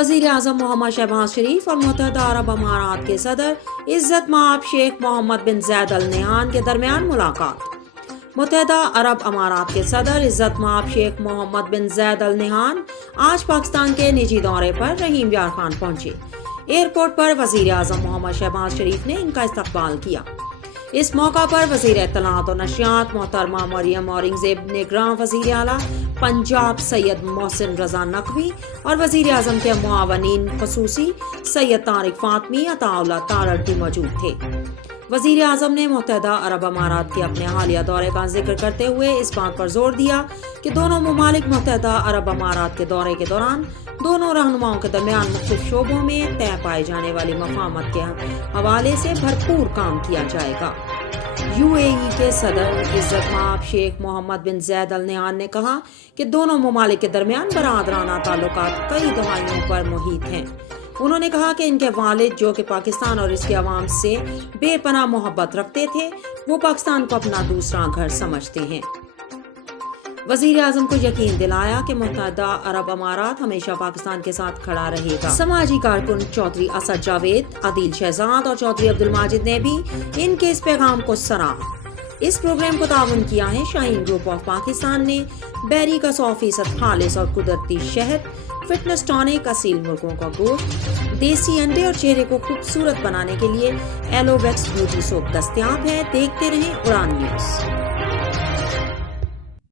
वज़ीर आज़म मोहम्मद शहबाज शरीफ और मुत्तहदा अरब अमारात के सदर इज़्ज़त माब शेख मोहम्मद बिन ज़ैद अल नहयान के दरमियान मुलाकात। मुत्तहदा अरब अमारात के सदर इज़्ज़त माब शेख मोहम्मद बिन ज़ैद अल नहयान आज पाकिस्तान के निजी दौरे पर रहीम यार खान पहुंचे। एयरपोर्ट पर वज़ीर आज़म मोहम्मद शहबाज शरीफ ने इनका इस्तकबाल किया। इस मौका पर वज़ीर इत्तलाआत और नशियात मोहतरमा मरियम औरंगज़ेब निगरां वज़ीर आला पंजाब सैयद मोहसिन रज़ा नकवी और वज़ीर आज़म के मुआवनीन ख़ुसूसी सैयद तारिक फ़ातमी अताउल्लाह तारड़ भी मौजूद थे। वज़ीर आज़म ने मुत्तहदा अरब अमारात के अपने हालिया दौरे का जिक्र करते हुए इस बात पर जोर दिया कि दोनों ममालिक मुत्तहदा अरब अमारात के दौरे के दौरान दोनों रहनुमाओं के दरमियान मुख्तलिफ शोबों में तय पाई जाने वाली मफाहमत के हवाले से भरपूर काम किया जाएगा। UAE के सदर इज़्ज़त माब शेख मोहम्मद बिन ज़ैद अल नहयान ने कहा कि दोनों ममालिक के दरमियान बरादराना ताल्लुकात कई दहाइयों पर मुहित हैं। उन्होंने कहा कि इनके वालिद जो कि पाकिस्तान और इसके अवाम से बेपनाह मोहब्बत रखते थे, वो पाकिस्तान को अपना दूसरा घर समझते हैं। वज़ीर आज़म को यकीन दिलाया कि मुत्तहदा अरब अमारात हमेशा पाकिस्तान के साथ खड़ा रहेगा। समाजी कारकुन चौधरी असद जावेद, आदिल शहजाद और चौधरी अब्दुल माजिद ने भी इनके इस पैगाम को सराहा। इस प्रोग्राम को ताउन किया है शाहीन ग्रुप ऑफ पाकिस्तान ने। बैरी का 100% खालिस और कुदरती शहद, फिटनेस टॉनिक, असील मुर्गों का गोश्त, देसी अंडे और चेहरे को खूबसूरत बनाने के लिए एलोवेक्स ब्यूटी सोप दस्तयाब है। देखते रहें उड़ान न्यूज़।